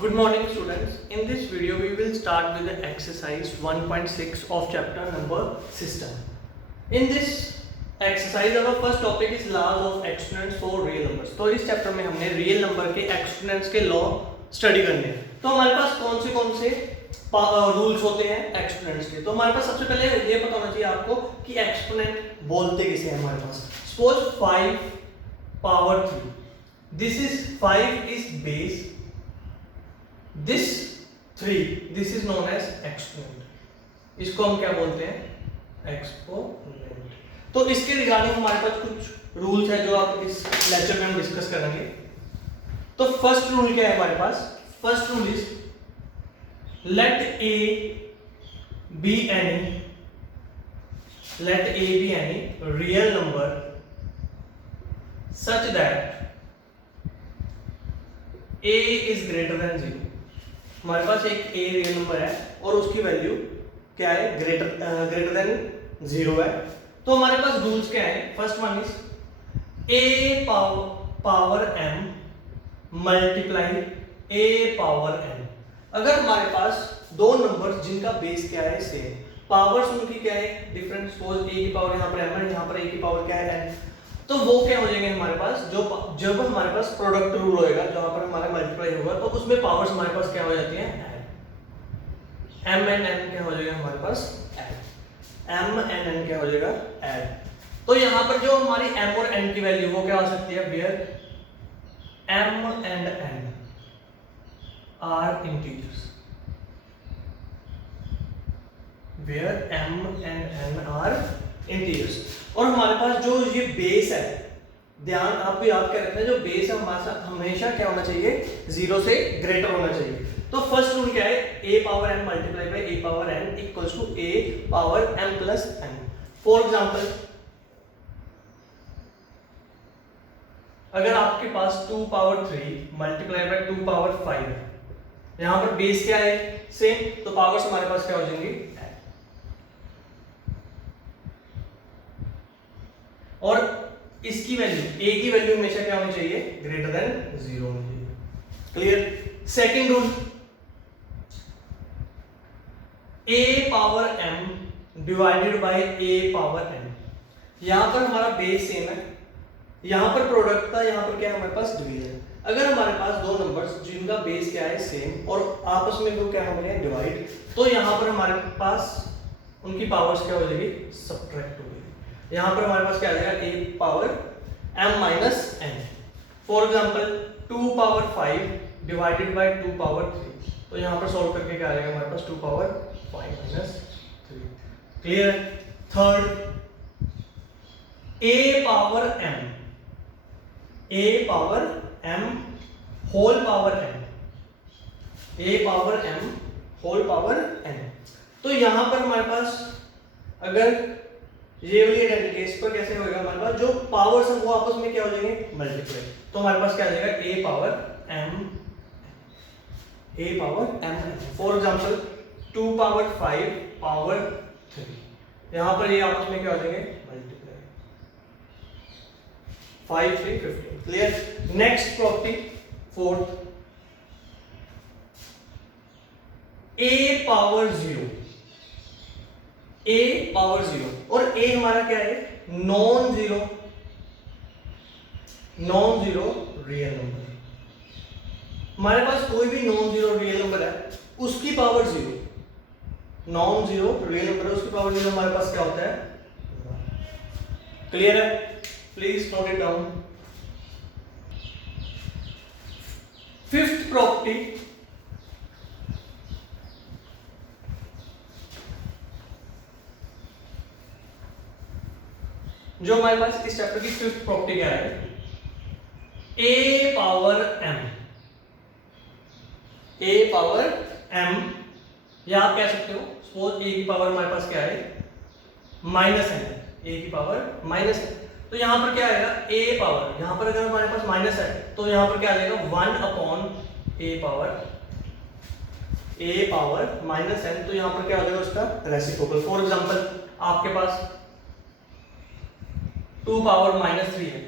Good morning students. In this video we will start with the exercise 1.6 of chapter number system. In this exercise our first topic is laws of exponents for real numbers. तो इस chapter में हमने real number के exponents के law study करने हैं. तो हमारे पास कौन से रूल्स होते हैं एक्सपोनेंट्स के. तो हमारे पास सबसे पहले ये पता होना चाहिए आपको कि एक्सपोनेंट बोलते किसे हैं हमारे पास. Suppose 5 power 3. This is 5 is base. This 3 this is known as exponent. इसको हम क्या बोलते हैं? एक्सपोनेंट. तो इसके रिगार्डिंग हमारे पास कुछ रूल्स है जो आप इस लेक्चर में हम डिस्कस करेंगे. तो फर्स्ट रूल क्या है हमारे पास? First rule is let a b any real number such that a is greater than 0. हमारे पास एक a रियल नंबर है और उसकी वैल्यू क्या है? ग्रेटर देन 0 है. तो हमारे पास रूल्स क्या है? First one is a power m multiply a power n. अगर हमारे पास दो नंबर्स जिनका बेस क्या है? सेम, पावर्स उनकी क्या है? डिफरेंट. सपोज a की पावर यहाँ पर m है, यहाँ पर a की पावर क्या है? n. तो वो क्या हो जाएंगे हमारे पास? जब हमारे पास प्रोडक्ट रूल होएगा जहां पर हमारा मल्टीप्लाई होगा तो उसमें पावर्स हमारे पास क्या हो जाती हैं? m एंड n क्या हो जाएगा हमारे पास? m एंड n क्या हो जाएगा? ऐड. तो यहां पर जो हमारी m और n की वैल्यू वो क्या हो सकती है? Where m and n are integers. Where m and n are integers. और हमारे पास जो ये बेस है, ध्यान आप याद कर रखना, जो बेस है हमारे साथ हमेशा क्या होना चाहिए? 0 से ग्रेटर होना चाहिए. तो फर्स्ट रूल क्या है? a power m multiply by a power n equals to a power m plus n. For example अगर आपके पास 2 पावर 3 मल्टीप्लाई बाय 2 पावर 5 है, यहां पर बेस क्या है? सेम. तो पावर्स हमारे पास क्या हो जाएंगी? और इसकी वैल्यू a की वैल्यू हमेशा क्या होनी चाहिए? ग्रेटर देन 0 होनी चाहिए. Clear. Second rule a power m divided by a power n. यहां पर हमारा बेस सेम है, यहां पर प्रोडक्ट था, यहां पर क्या है हमारे पास? डिवीजन. अगर हमारे पास दो नंबर्स जिनका बेस क्या है? सेम, और आपस में वो क्या हो गया? डिवाइड. तो यहां पर हमारे पास उनकी पावर्स क्या हो जाएगी? सब्ट्रैक्ट हो जाएगी. यहां पर हमारे पास क्या आ जाएगा? a power m minus n. For example 2 power 5 divided by 2 power 3. तो यहां पर सॉल्व करके क्या आ जाएगा हमारे पास? 2 power 5 minus 3. Clear. Third a power m whole power n. a power m whole power n. तो यहां पर हमारे पास अगर ये वाली आइडेंटिटी इस पर कैसे होगा? हमारे पास जो पावर्स हैं वो आपस में क्या हो जाएंगे? मल्टीप्लाई. तो हमारे पास क्या आ जाएगा? a power m. For example 2 power 5 power 3. यहां पर ये आपस में क्या हो जाएंगे? Multiply. 5 3 15. Clear. Next property fourth a power 0. a power 0 और a हमारा क्या है? Non zero real number. हमारे पास कोई भी नॉन जीरो रियल नंबर है, उसकी power 0. Non zero real number है, उसकी पावर 0 हमारे पास क्या होता है? क्लियर है? Please note it down. Fifth property जो हमारे पास इस चैप्टर की फिफ्थ प्रॉपर्टी क्या है? a power m. या आप कह सकते हो सपोज a की पावर हमारे पास क्या है? Minus n. a की पावर माइनस n. तो यहां पर क्या आएगा? a पावर, यहां पर अगर हमारे पास माइनस है तो यहां पर क्या आ जाएगा? 1 upon a power minus n. तो यहां पर क्या हो जाएगा? उसका रेसिप्रोकल. फॉर एग्जांपल आपके पास 2 पावर माइनस 3 है,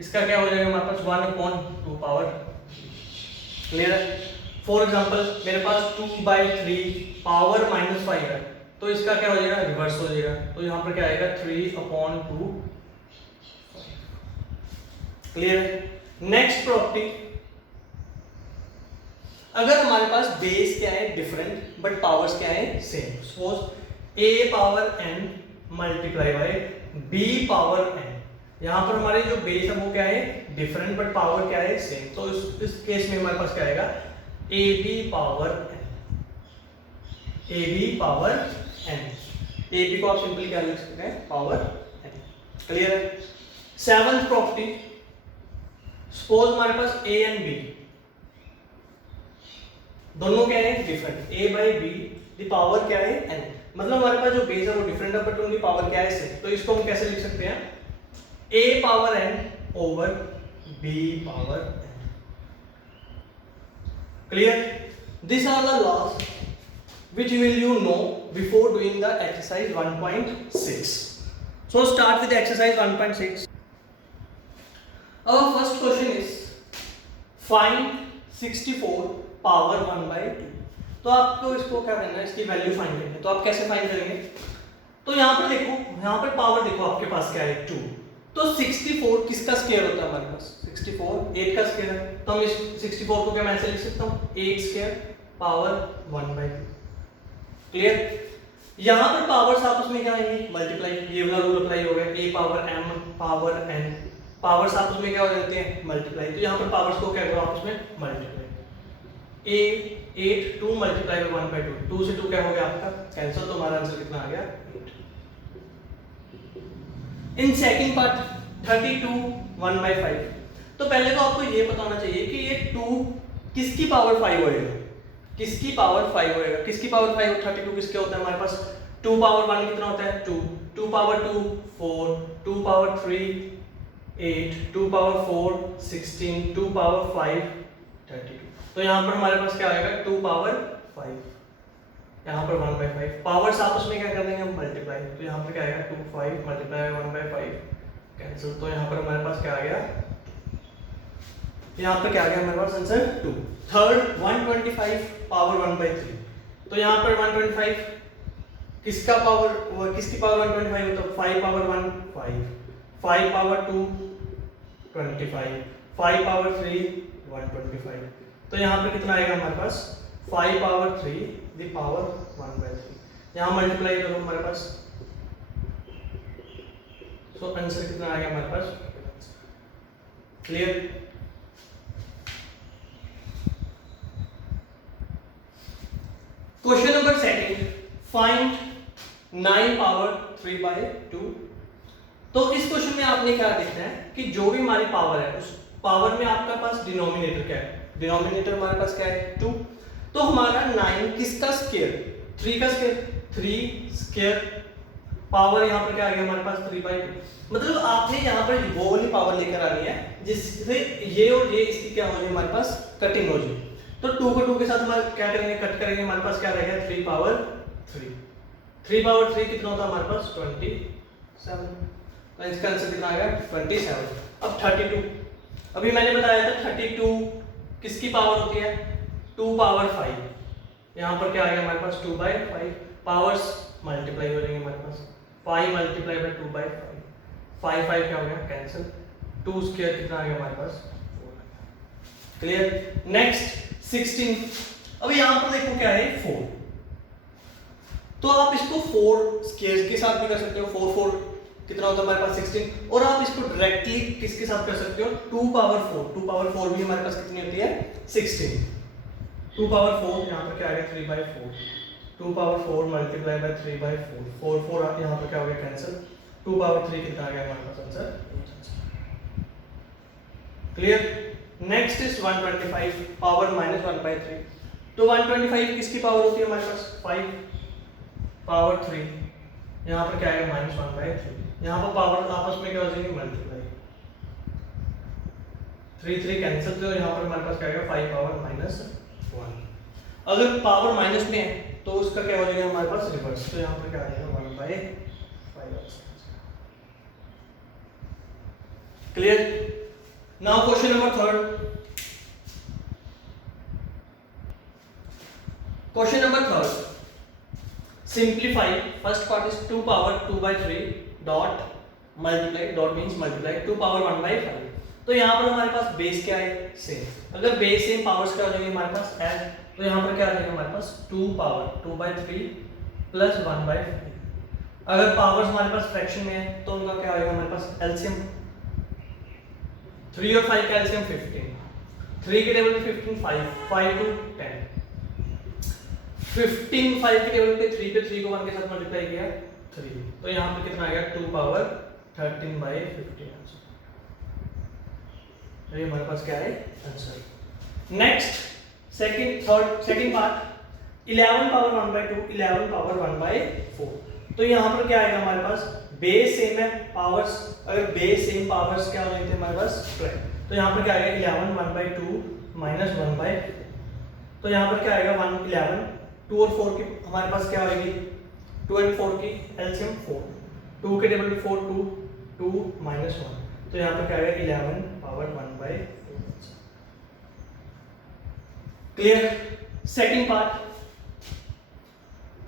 इसका क्या हो जाएगा हमारे पास 1/2 पावर. क्लियर है? फॉर एग्जाम्पल मेरे पास 2/3 पावर -5 है, तो इसका क्या हो जाएगा, रिवर्स हो जाएगा। तो यहाँ पर क्या आएगा 3/2। क्लियर है। नेक्स्ट प्रॉपर्टी, अगर हमारे पास बेस क्या है डिफरेंट बट पावर्स क्या है same, suppose a power n multiply by b power n, यहां पर हमारे जो बेस है वो क्या है डिफरेंट बट पावर क्या है सेम, तो इस केस में हमारे पास क्या आएगा ab power n, ab power n, ab को आप सिंपली क्या लिख सकते हैं पावर n। क्लियर है। सेवंथ प्रॉपर्टी, सपोज हमारे पास a एंड b दोनों क्या है different, a by be the power क्या है n, मतलब हमारे पास जो बेस है वो डिफरेंट है बट उनकी पावर क्या है सेम, तो इसको हम कैसे लिख सकते हैं a power n over b power n। Clear. This are the laws which will you know before doing the exercise 1.6. So start with the exercise 1.6. Our first question is find 64 power 1/2। तो आपको इसको क्या करना है, इसकी value find करनी है। तो आप कैसे फाइंड करेंगे, तो यहाँ पर देखो, यहाँ पर पावर देखो आपके पास क्या है 2, तो 64 किसका स्क्वायर होता है हमारे पास 64 8 का स्क्वायर है, तो हम इस 64 को क्या मैं ऐसे लिख सकता हूँ 8 स्क्वायर पावर 1/2। क्लियर। यहाँ पर पावर्स आपस में क्या आएंगे मल्टीप्लाई, ये वाला रूल अप्लाई हो गया, a power m power n, powers आपस में क्या हो जाते हैं मल्टीप्लाई, तो यहाँ पर पावर्स को क्या करो आपस में मल्टीप्लाई, a 8 2 मल्टीप्लाई बाय 1/2, 2 से 2 क्या हो गया आपका कैंसिल, तो हमारा आंसर कितना आ गया 8। इन सेकंड पार्ट 32 1/5, तो पहले तो आपको ये पता होना चाहिए कि ये 2 किसकी पावर 5 होएगा, किसकी पावर 5 होएगा, किसकी पावर 5, 32 किसके होता है हमारे पास 2 पावर 1 कितना होता है 2, 2 पावर 2 4, 2 पावर 3 8, 2 पावर 4 16, 2 पावर 5 32, तो यहाँ पर हमारे पास क्या आएगा 2 पावर 5, यहाँ पर 1/5, पावर्स आपस में क्या कर देंगे हम मल्टीप्लाई, तो यहाँ पर क्या आएगा 2 5 मल्टीप्लाई 1/5 कैंसिल, तो यहाँ पर हमारे पास क्या आ गया, यहाँ पर क्या आ गया हमारे पास आंसर 2। थर्ड 125 पावर 1/3, तो यहाँ पर 125 किसका पावर, किसकी पावर 125 होता है 5 पावर 1 5, 5 पावर 2 25, 5 पावर 3 125, तो यहाँ पर कितना आएगा हमारे पास 5 पावर 3 दी पावर 1/3, यहाँ मल्टीप्लाई करो हमारे पास, सो आंसर कितना आ गया हमारे पास। Clear. Question number second, find 9 power 3/2। तो इस क्वेश्चन में आपने क्या देखना है कि जो भी हमारी पावर है उस पावर में आपका पास डिनोमिनेटर क्या है, डिनोमिनेटर हमारे पास क्या है 2, तो हमारा 9 किसका स्क्वायर 3 का स्क्वायर 3 स्क्वायर पावर यहाँ पर क्या आ गया हमारे पास 3/2, मतलब आपने यहाँ पर वो वाली पावर लेकर आनी है जिससे ये और ये इसकी क्या हो जाए हमारे पास कटिंग हो जाए, तो 2 को 2 के साथ हमारे क्या करेंगे कट करेंगे, हमारे पास क्या रहेगा 3 पावर 3, 3 पावर 3 कितना होता है हमारे पास 27, तो इसका आंसर कितना आएगा 27। अब 32, अभी मैंने बताया था 32 किसकी पावर होती है 2 पावर 5, यहाँ पर क्या आएगा हमारे पास 2/5, पावर्स मल्टीप्लाई हो जाएंगे हमारे पास 5 मल्टीप्लाई बाय 2/5, 5 5 क्या हो गया कैंसिल, 2 स्क्वायर कितना आ गया हमारे पास 4। क्लियर। नेक्स्ट 16, अब यहाँ पर देखो क्या है 4, तो आप इसको 4 स्क्वायर के साथ भी कर सकते हो, 4 4 कितना होता है हमारे पास 16, और आप इसको डायरेक्टली किसके साथ कर सकते हो 2 पावर 4, 2 पावर 4 भी हमारे पास कितनी होती है 16, 2 पावर 4 यहाँ पर क्या आ गया 3/4, 2 पावर 4 मल्टीप्लाई बाय 3/4, 4 4 यहाँ पर क्या हो गया कैंसिल, 2 पावर 3 कितना आ गया हमारे पास answer. Clear. Next is 125 power -1/3, तो 125 किसकी पावर होती है हमारे पास 5 पावर 3, यहाँ पर क्या आएगा -1/3, यहाँ पर पावर आपस में क्या हो जाएंगे मल्टीप्लाई, 3 3 कैंसिल, तो यहाँ पर हमारे पास क्या आएगा 5 पावर -1, अगर पावर माइनस में है तो उसका क्या हो जाएगा हमारे पास रिवर्स, तो यहाँ पर क्या आ जाएगा 1/5। Clear. Now question number third, simplify first part is 2 power 2/3 dot multiply, dot means multiply 2 power 1/5। तो यहाँ पर हमारे पास बेस क्या है, सेम। अगर बेस सेम, पावर्स क्या हो जाएंगे हमारे पास ऐड, तो यहाँ पर क्या आ जाएगा हमारे पास 2 पावर 2/3 प्लस 1/5। अगर पावर्स हमारे पास फ्रैक्शन में है तो उनका क्या आएगा हमारे पास एलसीएम, 3 और 5 का एलसीएम 15, 3 के टेबल पे 15, 5 टू 10, 15 5 के टेबल पे 3 पे 3 को 1 के साथ मल्टीप्लाई किया 3, तो यहाँ पे कितना आ गया 2 पावर 13/15 आंसर। तो ये हमारे पास क्या है answer. Next second part 11 power 1/2 11 power 1/4। तो यहाँ पर क्या आएगा हमारे पास, बेस सेम है, पावर्स अगर बेस सेम पावर्स क्या हो जाते हैं हमारे पास स्क्वायर, तो यहाँ पर क्या आएगा 11 1/2 माइनस 1/4। तो यहाँ पर क्या आएगा 1 11, 2 और 4 की हमारे पास क्या आएगी 2 और 4 की एलसीएम 4, 2 के टेबल पे 4 2 2 माइनस 1, तो यहाँ पर क्या आएगा 11 पावर 1/2। क्लियर। सेकंड पार्ट,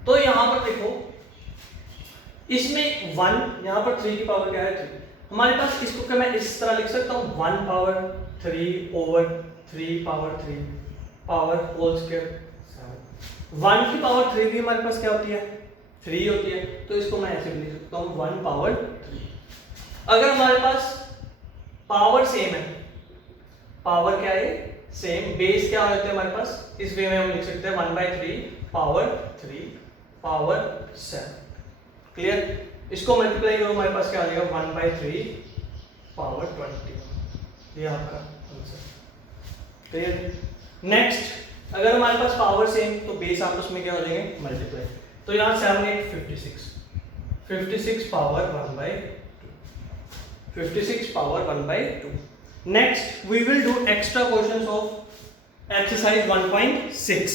तो यहाँ पर देखो इसमें 1, यहाँ पर 3 की पावर क्या है 3, हमारे पास इसको क्या मैं इस तरह लिख सकता हूँ 1 power 3 over 3 power 3 power whole square 7। 1 की पावर 3 भी हमारे पास क्या होती है 3 होती है, तो इसको मैं ऐसे लिख सकता हूँ 1 पावर 3। अगर हमारे पास पावर सेम है, पावर क्या है सेम, बेस क्या होते हैं हमारे पास, इस वे में हम लिख सकते हैं 1/3 पावर 3 पावर 7। क्लियर। इसको मल्टीप्लाई करो हमारे पास क्या आ जाएगा 1/3 पावर 20, ये आपका आंसर। क्लियर। नेक्स्ट, अगर हमारे पास पावर सेम तो बेस आपस में क्या हो जाएंगे मल्टीप्लाई, तो यहाँ 7 8 56 power 1/2, 56 power 1/2। Next, we will do extra questions of exercise 1.6.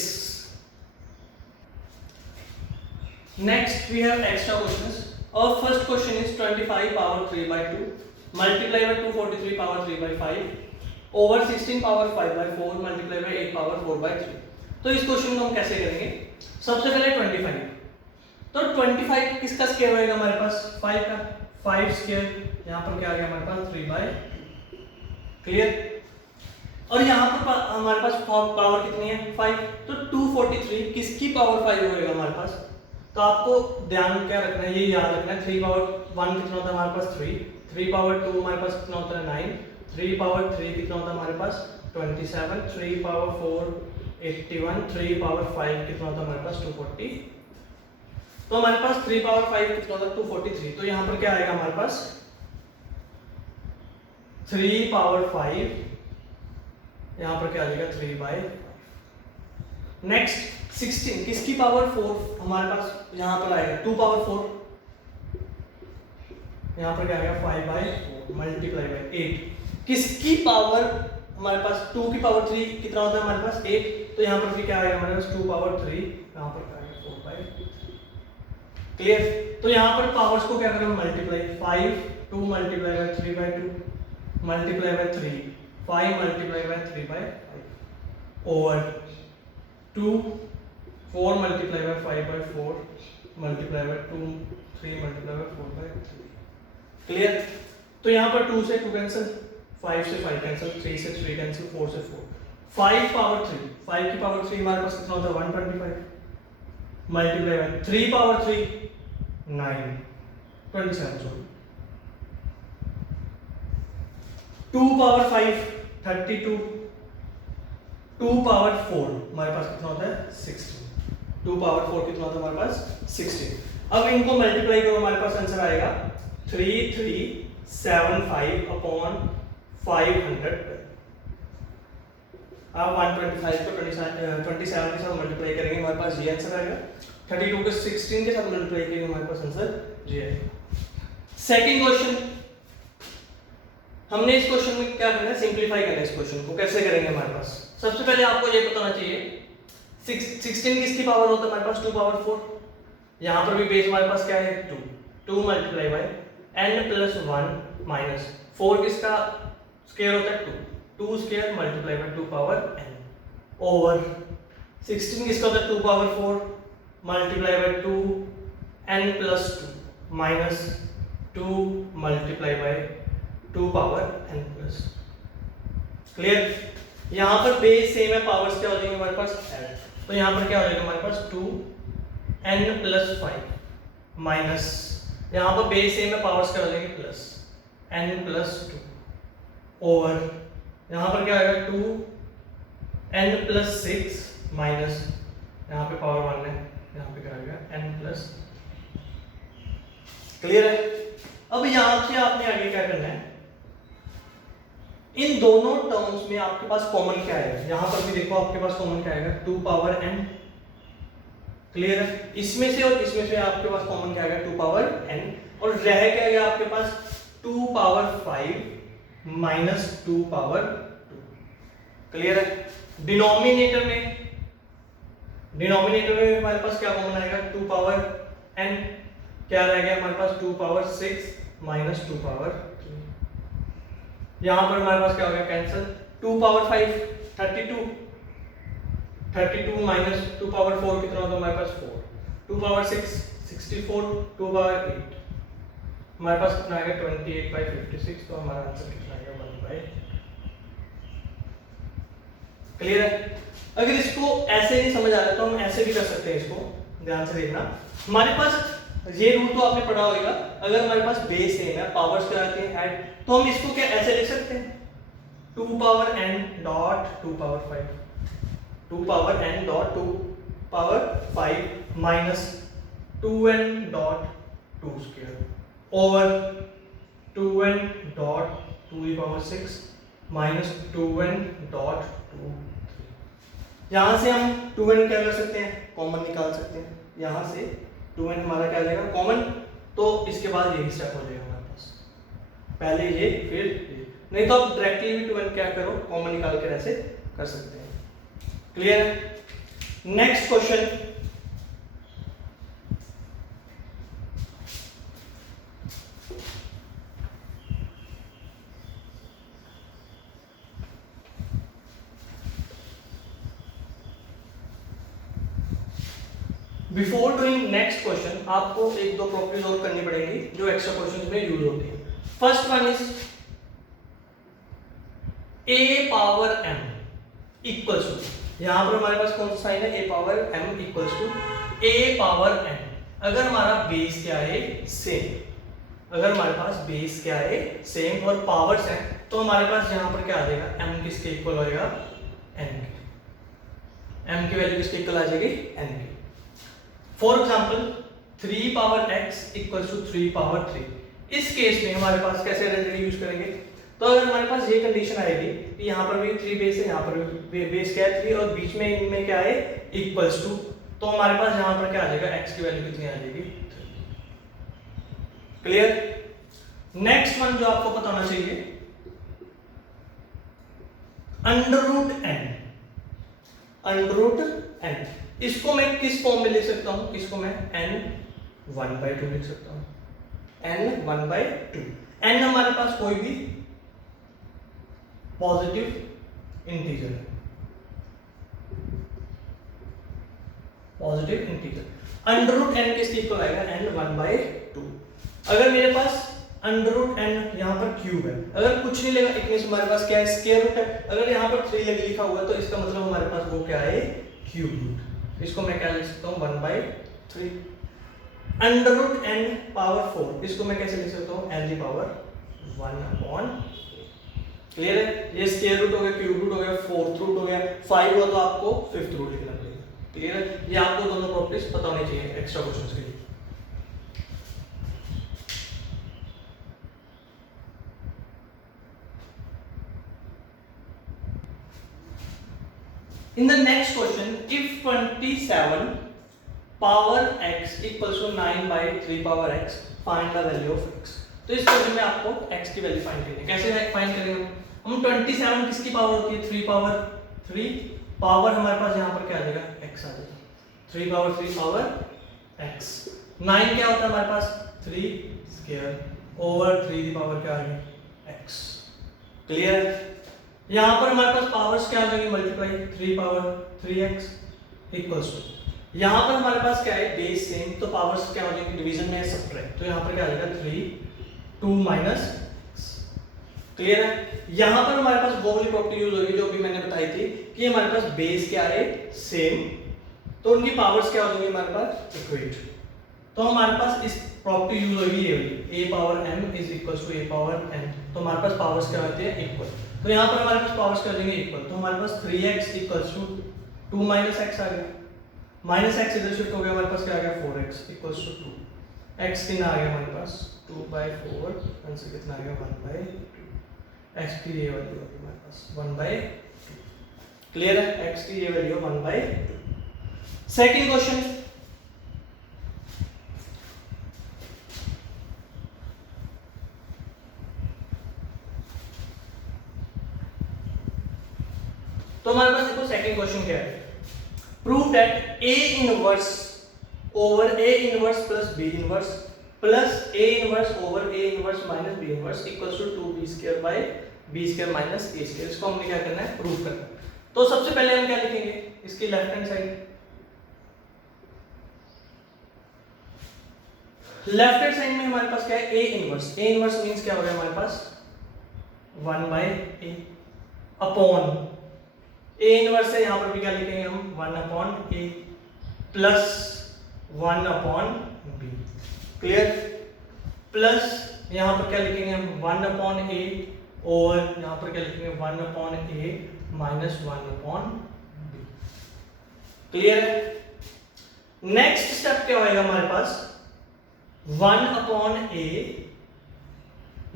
Next, we have extra questions. Our first question is 25 power 3/2 multiply by 243 power 3/5 over 16 power 5/4 multiply by 8 power 4/3। तो इस क्वेश्चन को हम कैसे करेंगे, सबसे पहले 25, तो 25 किसका स्क्वायर होएगा हमारे पास 5 का, 5 स्क्वायर, यहाँ पर क्या आ गया हमारे पास 3/। क्लियर। और यहाँ पर हमारे पास पावर कितनी है 5, तो 243 किसकी पावर 5 होएगा हमारे पास, तो आपको ध्यान क्या रखना है, ये याद रखना है 3 पावर 1 कितना होता है हमारे पास 3 पावर 2 हमारे पास कितना होता है 9, 3 पावर 3 कितना होता है हमारे पास 27, 3 पावर 4 81, 3 पावर 5 कितना होता है हमारे पास 240, तो हमारे पास 3 पावर 5 कितना होता है 243, तो यहाँ पर क्या आएगा हमारे पास 3 पावर 5, यहाँ पर क्या आ जाएगा 3/5। नेक्स्ट 16 किसकी पावर 4 हमारे पास यहाँ पर आएगा 2 पावर 4, यहाँ पर क्या आएगा 5/4 मल्टीप्लाई बाय 8 किसकी पावर हमारे पास 2 की पावर 3 कितना होता है हमारे पास 8, तो यहाँ पर भी क्या आएगा हमारे पास 2 पावर 3, यहाँ पर क्या आएगा 4/3। क्लियर। तो यहाँ पर पावर्स को क्या करें multiply, 5 2 multiply by 3/2 multiply by 3 5 multiply by 3/5 over 2 4 multiply by 5/4 multiply by 2 3 multiply by 4/3। Clear. तो यहाँ पर 2 से 2 कैंसिल, 5 से 5 कैंसिल, 3 से 3 कैंसिल, 4 से 4, 5 पावर 3 5 की पावर 3 हमारे पास कितना होता है 125 multiply by 3 power 3 9 27, sorry 2 power 5 32, 2 power 4 हमारे पास कितना होता है 16, 2 पावर 4 कितना होता है हमारे पास 16। अब इनको मल्टीप्लाई करो हमारे पास आंसर आएगा 3375 अपॉन 500। आप 125 को 27 के साथ मल्टीप्लाई करेंगे हमारे पास ये आंसर आएगा, 32 को 16 के साथ मल्टीप्लाई करेंगे हमारे पास आंसर ये आएगा। सेकंड क्वेश्चन, हमने इस क्वेश्चन में क्या करना है सिंपलीफाई करना है। इस क्वेश्चन को कैसे करेंगे हमारे पास, सबसे पहले आपको ये पता होना चाहिए 16 किसकी पावर होता है हमारे पास 2 पावर 4, यहाँ पर भी बेस हमारे पास क्या है 2 multiply by n plus 1 minus 4 किसका स्क्वायर होता है 2 square multiply by 2 power n over 16 किसका होता है 2 power 4 multiply by 2 n plus 2 minus 2 multiply by 2 power n plus. Clear? यहाँ पर बेस सेम है, पावर्स क्या हो जाएंगे हमारे पास ऐड, तो यहाँ पर क्या हो जाएगा हमारे पास 2n प्लस 5 माइनस, यहाँ पर बेस सेम है, पावर्स क्या हो जाएंगे प्लस n प्लस 2 ओवर यहाँ पर क्या आएगा 2n प्लस 6 माइनस, यहाँ पे पावर 1 है, यहाँ पे क्या आएगा n प्लस। क्लियर है? अब यहाँ से आपने आगे क्या करना है, इन दोनों टर्म्स में आपके पास कॉमन क्या है, यहां पर भी देखो आपके पास कॉमन क्या आएगा 2 पावर n। क्लियर है? इसमें से और इसमें से आपके पास कॉमन क्या आएगा 2 पावर n, और रह क्या आएगा आपके पास 2 पावर 5 माइनस 2 पावर 2। क्लियर है? डिनोमिनेटर में हमारे पास क्या कॉमन आएगा 2 पावर n, क्या रह गया हमारे पास 2 पावर 6 माइनस 2 पावर 3। यहां पर हमारे पास क्या हो गया कैंसिल, 2 पावर 5 32 माइनस 2 पावर 4 कितना होगा हमारे पास 4, 2 पावर 6 64, 2 पावर 8 हमारे पास कितना आएगा 28 बाई 56, तो हमारा आंसर कितना आएगा 1 बाई। क्लियर है? अगर इसको ऐसे नहीं समझ आ रहा तो हम ऐसे भी कर सकते हैं, इसको ध्यान से देखना। हमारे पास ये रूल तो आपने पढ़ा होगा, अगर हमारे पास बेस सेम है, पावर्स क्या आते हैं ऐड, तो हम इसको क्या ऐसे लिख सकते हैं 2 power n dot 2 power 5, 2 power n dot 2 power 5 minus 2n dot 2 square over 2n dot 2 की पावर 6 माइनस 2n डॉट 2। यहां से हम 2n क्या कर सकते हैं, कॉमन निकाल सकते हैं, यहां से 2n हमारा क्या आ जाएगा कॉमन, तो इसके बाद यही स्टेप हो जाएगा हमारे पास, पहले ये फिर ये, नहीं तो आप डायरेक्टली भी 2n क्या करो कॉमन निकाल कर ऐसे कर सकते हैं। क्लियर है? Next question, before doing next question आपको एक दो प्रॉपर्टीज और करनी पड़ेगी जो एक्स्ट्रा क्वेश्चंस में यूज होती है। First one is a power m equals to, यहां पर हमारे पास कौन सा साइन है a power m equals to a power m। अगर हमारा बेस क्या है सेम, अगर हमारे पास बेस क्या है सेम और पावर्स हैं, तो हमारे पास यहां पर क्या आ जाएगा m किसके इक्वल हो जाएगा n के, m की वैल्यू किसके इक्वल आ जाएगी n की। For example 3 power x equals to 3 power 3, इस केस में हमारे पास कैसे रेलेटिव यूज करेंगे, तो अगर हमारे पास ये कंडीशन आएगी कि यहाँ पर भी 3 बेस है, यहाँ पर भी बेस क्या है 3 और बीच में इनमें क्या है इक्वल्स टू, तो हमारे पास यहाँ पर क्या आ जाएगा x की वैल्यू कितनी आ जाएगी 3। क्लियर? नेक्स्ट वन जो आपको पता होना चाहिए अंडर रूट n, इसको मैं किस फॉर्म में लिख सकता हूं, इसको मैं n 1/2 लिख सकता हूं, n 1/2। n हमारे पास कोई भी पॉजिटिव इंटीजर है, positive integer. Under root n किसके इक्वल आएगा n 1/2। अगर मेरे पास अंडर रूट n यहाँ पर क्यूब है, अगर कुछ नहीं लगा इतने से हमारे पास क्या है स्क्वायर रूट है, अगर यहाँ पर 3 लिखा हुआ है तो इसका मतलब हमारे पास वो क्या है क्यूब रूट, इसको मैं क्या लिख सकता हूँ 1/3। अंडर रूट n पावर 4, इसको मैं कैसे लिख सकता हूँ n की पावर 1/। क्लियर है? ये स्क्वायर रूट हो गया, क्यूब रूट हो गया, फोर्थ रूट हो गया, 5 हुआ तो आपको फिफ्थ रूट लिखना पड़ेगा। क्लियर है? ये आपको दोनों प्रॉपर्टीज पता होनी चाहिए एक्स्ट्रा क्वेश्चंस के लिए। In the next question, if 27 power x equals to 9/3 power x, find the value of x। तो इस क्वेश्चन में आपको x की वैल्यू फाइंड करनी है। कैसे फाइंड करेंगे हम 27 किसकी पावर होती है 3 पावर 3, पावर हमारे पास यहाँ पर क्या आ जाएगा x आ जाएगा, 3 पावर 3 पावर x। 9 क्या होता है हमारे पास 3 स्क्वायर ओवर 3 की पावर क्या आ गई x। क्लियर है? यहाँ पर हमारे पास पावर्स क्या आ जाएंगे multiply 3 power 3x equals to यहाँ पर हमारे पास क्या है, बेस सेम, तो पावर्स क्या हो जाएंगे, डिवीजन में सब्ट्रैक्ट, तो यहाँ पर क्या आ जाएगा 3 2 माइनस। क्लियर है। यहाँ पर हमारे पास वो वाली प्रॉपर्टी यूज होगी जो अभी मैंने बताई थी कि हमारे पास बेस क्या है, सेम, तो उनकी पावर्स क्या हो जाएंगी हमारे पास, इक्वेट। तो हमारे पास इस प्रॉपर्टी यूज होगी ये वाली, a power m is equal to a power n, तो हमारे पास पावर्स क्या होते हैं, इक्वल। तो यहाँ पर हमारे पास पावर्स क्या हो जाएंगे, इक्वल, तो हमारे पास 3x equals to 2 minus x आ गया, माइनस x इधर शिफ्ट हो गया, हमारे पास क्या आ गया 4x इक्वल्स टू 2, x कितना आ गया हमारे पास 2/4, आंसर कितना आ गया 1/2, x की ये वैल्यू होगी हमारे पास 1/2। क्लियर है, x की ये वैल्यू 1/2। सेकंड क्वेश्चन, तो हमारे पास देखो सेकंड क्वेश्चन क्या है, prove that a inverse over a inverse plus b inverse plus a inverse over a inverse minus b inverse equals to 2b² by b² minus a²। इसको हमने क्या करना है, प्रूव करना है। तो सबसे पहले हम क्या लिखेंगे, इसकी left hand side, left hand side में हमारे पास क्या है, a inverse, a inverse means क्या हो गया हमारे पास 1/a अपॉन a इनवर्स है, यहां पर भी क्या लिखेंगे हम 1/a plus 1/b। Clear, plus यहां पर क्या लिखेंगे हम 1/a और यहां पर क्या लिखेंगे 1/a माइनस 1/b। क्लियर है। नेक्स्ट स्टेप क्या होएगा हमारे पास 1/a,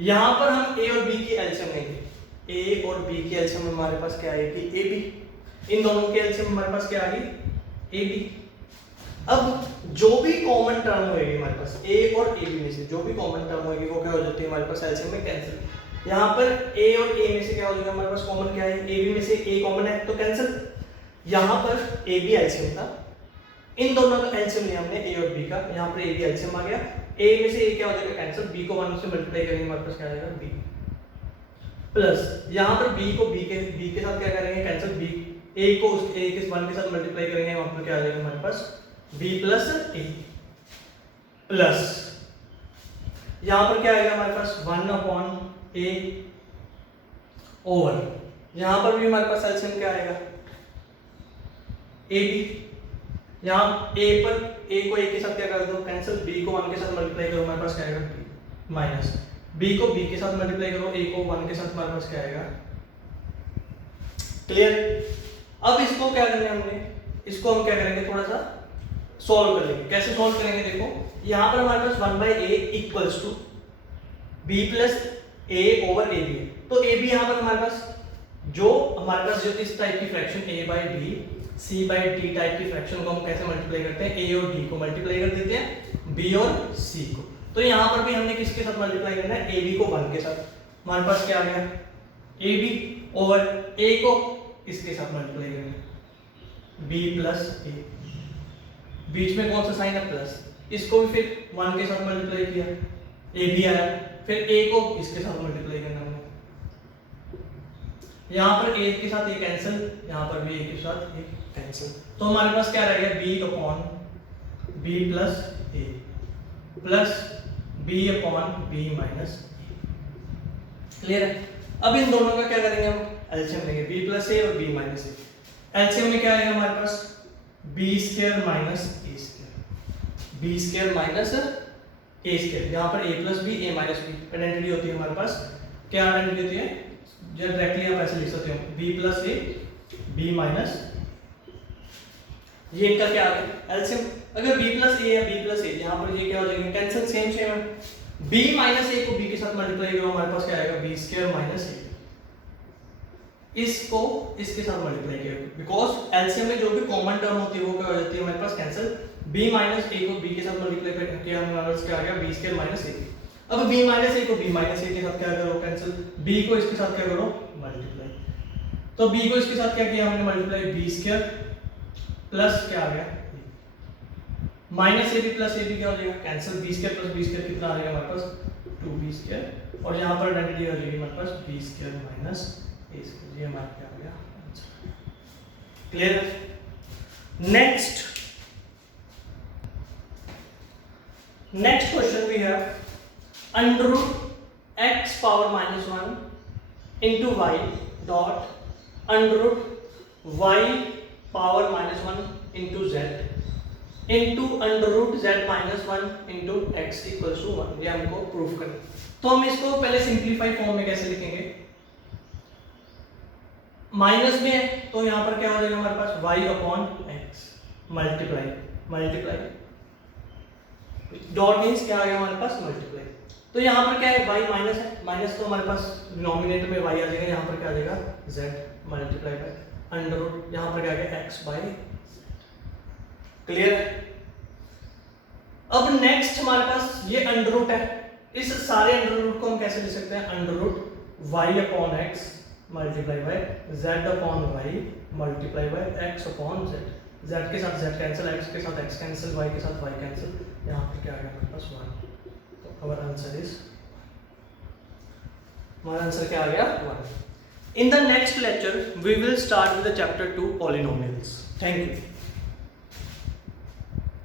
यहां पर हम a और b की एलसीएम लेंगे, a और b की एलसीएम हमारे पास क्या आएगी, ab, इन दोनों की एलसीएम हमारे पास क्या आ गई, ab। अब जो भी कॉमन टर्म होगी हमारे पास a और ab में से जो भी कॉमन टर्म होगी वो क्या हो जाती है हमारे पास एलसीएम में कैंसिल। यहाँ पर a और a में से क्या हो जाएगा हमारे पास कॉमन क्या है, ab में से a कॉमन है तो कैंसिल। यहाँ पर ab एलसीएम था, इन दोनों का एलसीएम लिया हमने a और b का, यहाँ पर ab एलसीएम आ गया, a में से a क्या हो जाएगा कैंसिल, b को 1 से मल्टीप्लाई करेंगे हमारे पास क्या आ जाएगा b, प्लस यहाँ पर b को b के साथ क्या करेंगे कैंसिल, b a को उस a के 1 के साथ मल्टीप्लाई करेंगे, वहां पर क्या आ जाएगा हमारे पास b प्लस a, प्लस यहां पर क्या आएगा हमारे पास 1/a ओवर यहां पर भी हमारे पास एलसीएम क्या आएगा ab, यहां a पर a को a के साथ क्या कर दो कैंसिल, b को 1 के साथ मल्टीप्लाई करो हमारे पास क्या आएगा b, माइनस b को b के साथ मल्टीप्लाई करो, a को 1 के साथ हमारे पास क्या आएगा। क्लियर। अब इसको क्या करना है हमने, इसको हम क्या करेंगे थोड़ा सा सॉल्व कर लेंगे। कैसे सॉल्व करेंगे, देखो यहाँ पर हमारे पास 1/a equals to b plus a over ab है, तो ab यहाँ पर हमारे पास जो इस टाइप की फ्रैक्शन a/b c/d टाइप की फ्रैक्शन को हम कैसे मल्टीप्लाई करते हैं, a और d को मल्टीप्लाई कर देते हैं b और c को। तो यहाँ पर भी हमने किसके साथ मल्टीप्लाई करना है, ab को 1 के साथ, हमारे पास क्या आ गया ab ओवर a को इसके साथ मल्टीप्लाई करना है b प्लस a, बीच में कौन सा साइन है प्लस, इसको भी फिर 1 के साथ मल्टीप्लाई किया a भी आया, फिर a को इसके साथ मल्टीप्लाई करना हमने, यहाँ पर a के साथ a कैंसिल, यहाँ पर भी a के साथ a कैंसिल, तो हमारे पास क्या रह गया b upon b plus a plus b upon b minus a। Clear है। अब इन दोनों का क्या करेंगे हम, एलसीएम लेंगे b प्लस a और b माइनस a। एलसीएम में क्या आएगा हमारे पास b² minus a², b² minus a², यहाँ पर a plus b a minus b identity होती है हमारे पास, क्या आइडेंटिटी होती है, जब डायरेक्टली आप ऐसे लिख सकते हो b plus a b minus, ये इनका क्या आ गया एलसीएम। अगर b प्लस a या b प्लस a, यहाँ पर ये क्या हो जाएगा कैंसिल, सेम सेम है, b माइनस a को b के साथ मल्टीप्लाई करो हमारे पास क्या आएगा b² माइनस a, इसको इसके साथ मल्टीप्लाई किया, बिकॉज एलसीएम में जो भी कॉमन टर्म होती है वो क्या हो जाती है हमारे पास कैंसिल, b माइनस a को b के साथ मल्टीप्लाई किया हमारे पास क्या आ गया b² माइनस a। अब b माइनस a को b माइनस a के साथ क्या करो कैंसिल, b को इसके साथ क्या करो मल्टीप्लाई, तो b को इसके साथ क्या किया हमने मल्टीप्लाई, b² प्लस क्या आ गया माइनस ab प्लस ab क्या हो जाएगा कैंसिल, b² प्लस b² कितना आ जाएगा हमारे पास 2b², और यहाँ पर आइडेंटिटी हो जाएगी हमारे पास b² माइनस a², ये हमारा क्या आ गया answer. Clear. Next Next question we have under root x power minus 1 into y dot under root y power minus 1 into z into under root z minus 1 into x equals to 1। ये हमको proof करना। तो हम इसको पहले simplify form में कैसे लिखेंगे, माइनस में है तो यहाँ पर क्या हो जाएगा हमारे पास y upon x multiply dot means क्या आ गया हमारे पास मल्टीप्लाई। तो यहाँ पर क्या है y माइनस है, माइनस तो हमारे पास डिनोमिनेटर में y आ जाएगा, यहाँ पर क्या आ जाएगा z multiply by under root यहाँ पर क्या आ गया x बाय। क्लियर है। अब नेक्स्ट हमारे पास ये अंडर रूट है, इस सारे अंडर रूट को हम कैसे लिख सकते हैं, under root y upon x multiply by z upon y multiply by x upon z। z के साथ z कैंसिल, x के साथ x कैंसिल, y के साथ y कैंसिल, यहाँ पे क्या आ गया हमारे पास 1। तो हमारा आंसर क्या आ गया 1। In the next lecture we will start with the chapter 2 polynomials. Thank you.